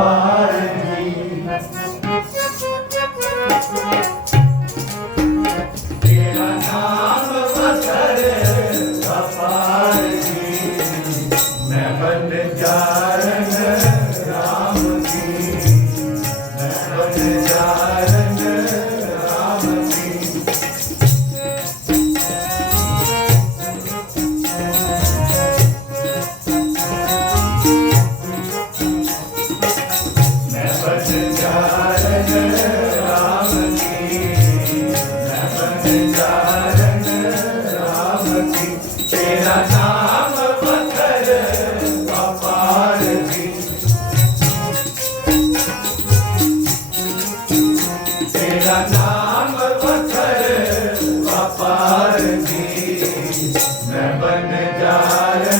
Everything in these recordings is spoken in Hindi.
by me. बन जाए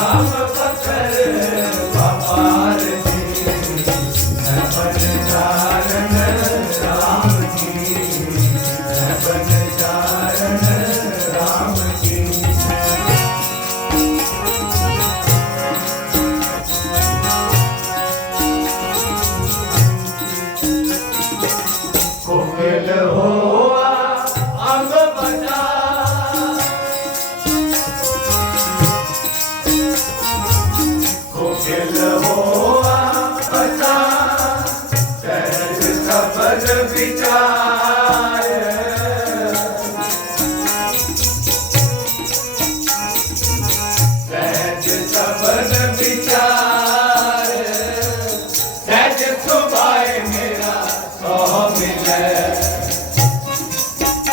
Allah.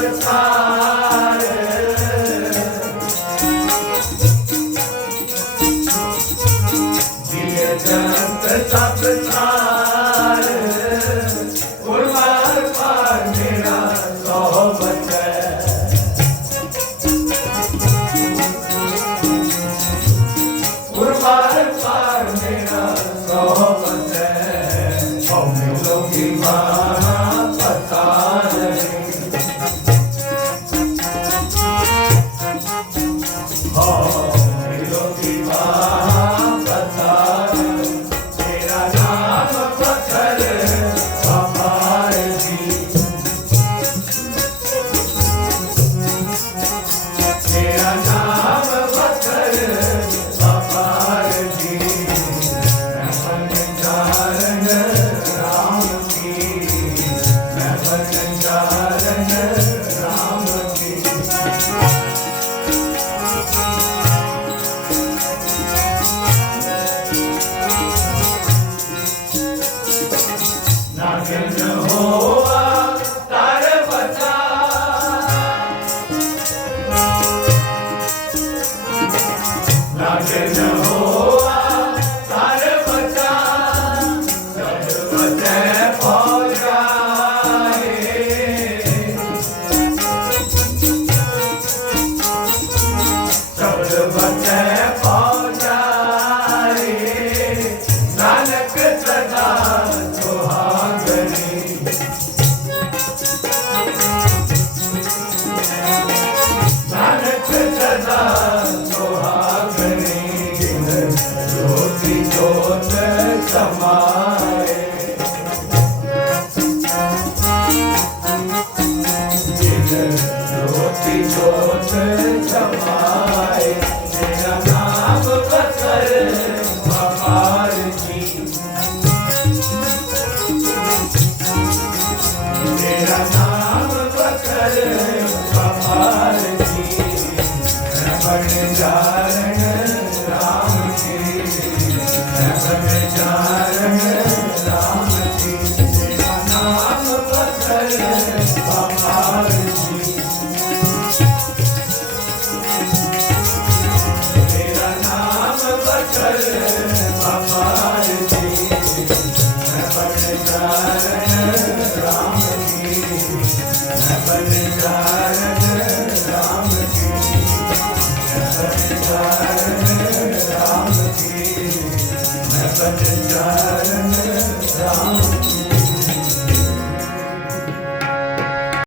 It's smile. Rock and roll. समाए जिधर रोटी जोत जमाए तेरा नाम बकर बहार की तेरा नाम बकर बहार की रमण जारण 아.